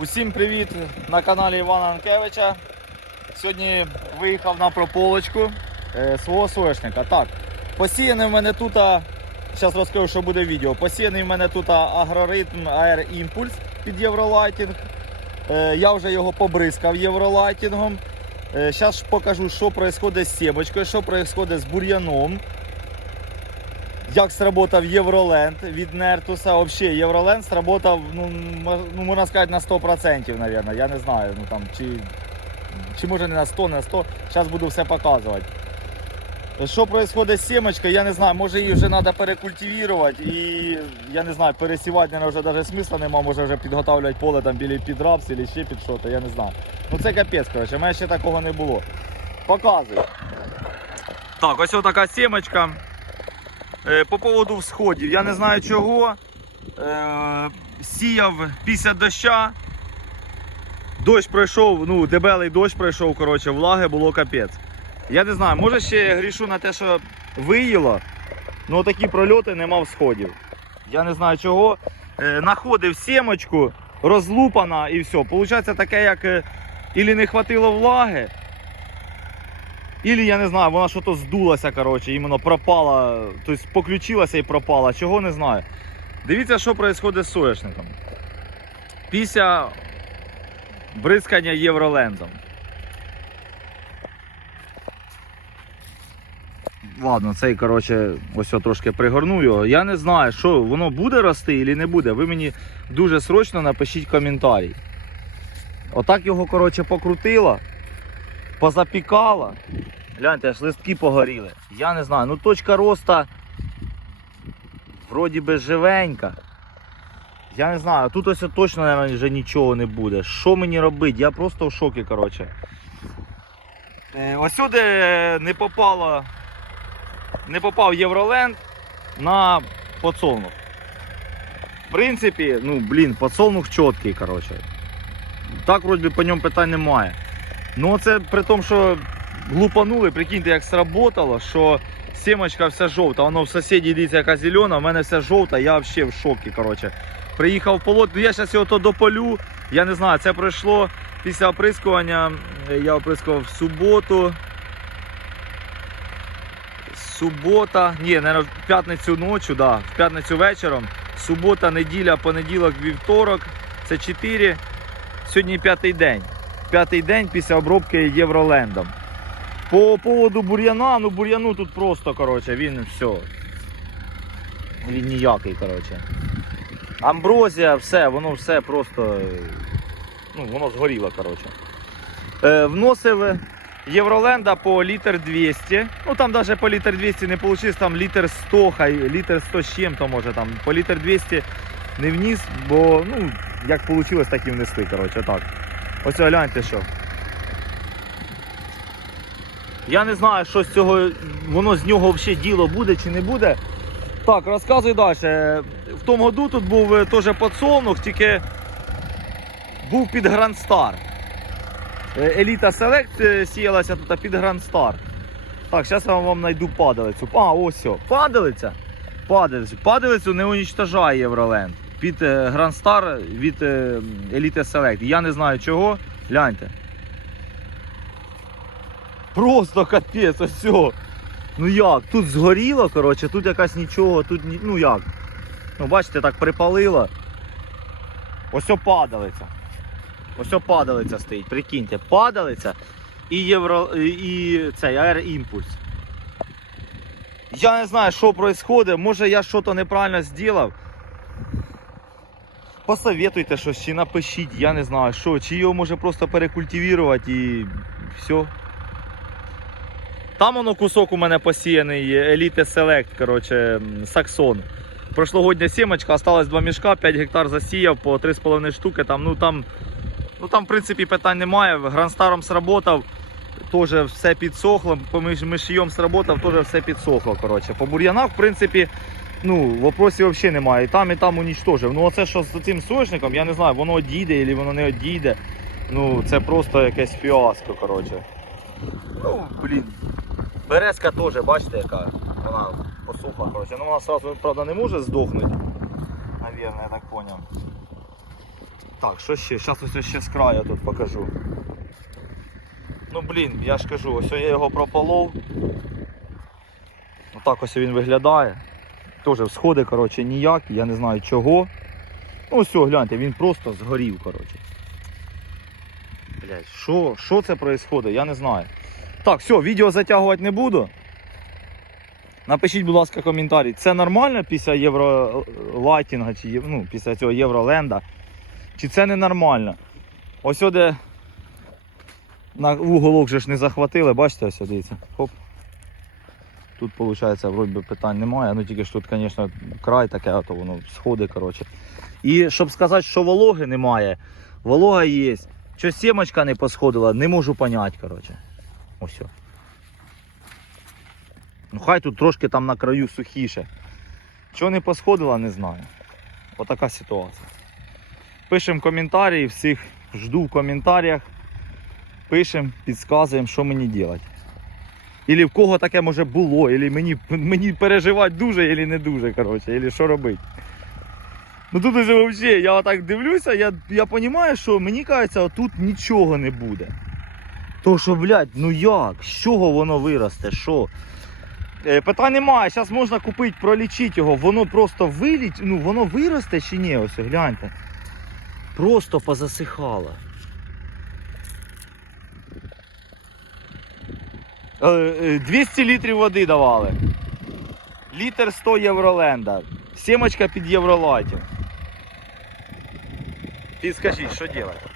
Усім привіт на каналі Івана Анкевича. Сьогодні виїхав на прополочку е, свого соєшника. Так, посіяний в мене тут, зараз розкажу, що буде відео. Посіяний в мене тут агроритм Air Impulse під євролайтінг. Е, я вже його побризкав євролайтінгом. Зараз покажу, що відбувається з сімочкою, що відбувається з бур'яном. Як сработав Євроленд від Нертуса. Взагалі, Євроленд сработав, ну, ну, можна сказати, на 100%, мабуть. Я не знаю, ну там, чи, чи може не на 100, не на 100. Зараз буду все показувати. Що відбувається з сімочкою, я не знаю, може її вже треба перекультивувати і я не знаю, пересівати мабуть, вже навіть смисла немає, може вже підготовлювати поле там біля під рапс або ще під що-то, я не знаю. Ну це капець, коротше, у мене ще такого не було. Показую. Так, ось така сімочка. Е, По поводу всходів, я не знаю чого. Е, Сіяв після доща. Дощ пройшов, ну, дебелий дощ пройшов, коротше, влаги було капець. Я не знаю, може ще грішу на те, що виїло, але такі прольоти нема всходів. Я не знаю чого. Е, Находив сімочку, розлупана і все. Получається таке, як ілі не хватило влаги, Ілі, я не знаю, вона що-то здулася, коротше, іменно пропала, тобто поключилася і пропала, чого не знаю. Дивіться, що відбувається з соняшником. Після бризкання євролендом. Ладно, цей, коротше, ось я трошки пригорну його. Я не знаю, що воно буде рости чи не буде. Ви мені дуже срочно напишіть коментарі. Отак його, коротше, покрутила, позапікала. Гляньте, аж листки погоріли. Я не знаю, ну точка роста вроді би живенька. Я не знаю, тут ось точно наверное, вже нічого не буде. Що мені робити? Я просто в шокі, коротше. Е, Ось сюди не попало, не попав Євроленд на подсолнух. В принципі, ну блін, подсолнух чіткий, коротше. Так вроді по ньому питань немає. Ну це при тому, що глупанули, прикиньте, як сработало, що сімочка вся жовта, воно в сусіді дивіться, яка зелена, в мене вся жовта, я взагалі в шокі. коротше. Приїхав в полот, ну я зараз його то дополю, я не знаю, це пройшло після оприскування, е, я оприскував в суботу. Субота, ні, в п'ятницю ночі, да, в п'ятницю вечором. Субота, неділя, понеділок, вівторок. Це 4. Сьогодні п'ятий день. П'ятий день після обробки Євролендом. По поводу бур'яна, ну бур'яну тут просто, коротше, він все. Він ніякий, коротше. Амброзія, все, воно все просто. Ну, воно згоріло, коротше. Е, вносив Євроленда по літр 200. Ну там навіть по літр 200 не вийшло, там літр 100, хай літр 100 з чим-то може там. По літр 200 не вніс, бо ну, як вийшло, так і внесли. коротше, так. Ось гляньте що. Я не знаю, що з цього, воно з нього взагалі діло буде чи не буде. Так, розказуй далі. В тому году тут був е, теж подсолнух, тільки був під Star. Е, Еліта Селект сіялася тут під Star. Так, зараз я вам знайду падалицю. А, ось. Падалиця. Падалицю. Падалицю не уничтожає Євроленд. Під е, Grand Star від е, Elite Select. Я не знаю чого. Гляньте. Просто капець, ось все. Ну як, тут згоріло, коротше, тут якась нічого, тут ні- ну як. Ну бачите, так припалило. Ось о падалиця. Ось о падалиця стоїть, прикиньте, падалиця і євро і цей аероімпульс. Я не знаю, що відбувається, може я щось неправильно зробив. Посоветуйте щось, чи напишіть, я не знаю, що, чи його може просто перекультивувати і все. Там воно кусок у мене посіяний Elite Select, коротше, Саксон. Прошлогодня сімочка, осталось 2 мішка, 5 гектар засіяв по 3,5 штуки. Там, ну, там, ну, там, в принципі, питань немає. Гранстаром сработав, теж все підсохло. Миш- мишійом сработав, теж все підсохло. Коротше. По бур'янах, в принципі, ну, вопросів взагалі немає. І там, і там унічтожив. Ну, оце що з цим сошником, я не знаю, воно одійде або воно не одійде. Ну, це просто якесь фіаско, коротше. Ну, блін. Березка теж, бачите, яка вона посуха. Коротше. Ну вона сразу, правда, не може здохнути. Навірно, я так зрозумів. Так, що ще? Зараз ось ще з краю тут покажу. Ну блін, я ж кажу, ось я його прополов. Отак ось він виглядає. Теж всходи, коротше, ніякі, я не знаю чого. Ну ось, гляньте, він просто згорів, коротше. Блять, що, що це відбувається, я не знаю. Так, все, відео затягувати не буду. Напишіть, будь ласка, коментарі. Це нормально після євролайтінга, чи ну, після цього євроленда? Чи це ненормально? Ось де на уголок же ж не захватили, бачите, ось дивіться. Хоп. Тут, виходить, вроді питань немає. Ну тільки ж тут, звісно, край таке, то воно сходи, коротше. І щоб сказати, що вологи немає, волога є. Що сімочка не посходила, не можу поняти, коротше. Ось. Ну хай тут трошки там на краю сухіше. Чого не посходила, не знаю. Отака ситуація. Пишемо коментарі, всіх жду в коментарях. Пишемо, підказуємо, що мені робити. Ілі в кого таке може було, ілі мені, мені переживати дуже, ілі не дуже, коротше, ілі що робити. Ну тут уже взагалі, я отак дивлюся, я, я розумію, що мені кажеться, тут нічого не буде. То що, блядь, ну як? З чого воно виросте? Що? Е, питань немає, зараз можна купити, пролічити його, воно просто виліч, ну воно виросте чи ні? Ось гляньте. Просто позасихало. Е, е, 200 літрів води давали. Літр 100 євроленда. Сімочка під євролаті. Ти скажіть, що робити?